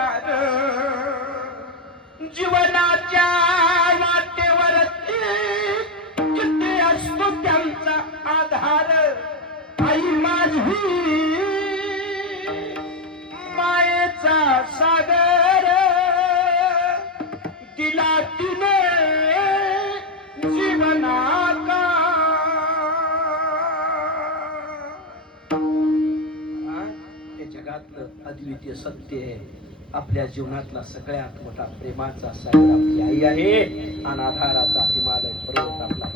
उपकार जीवनाच्या वाटेवरती किती असतो त्यांचा आधार आई माझी मायेचा सागर दिला तिने जीवनाका हे जगातलं अद्वितीय सत्य आहे आपल्या जीवनातला सगळ्यात मोठा प्रेमाचा सागर आपली आई आहे आणि आधाराचा हिमालय पर्वत आपला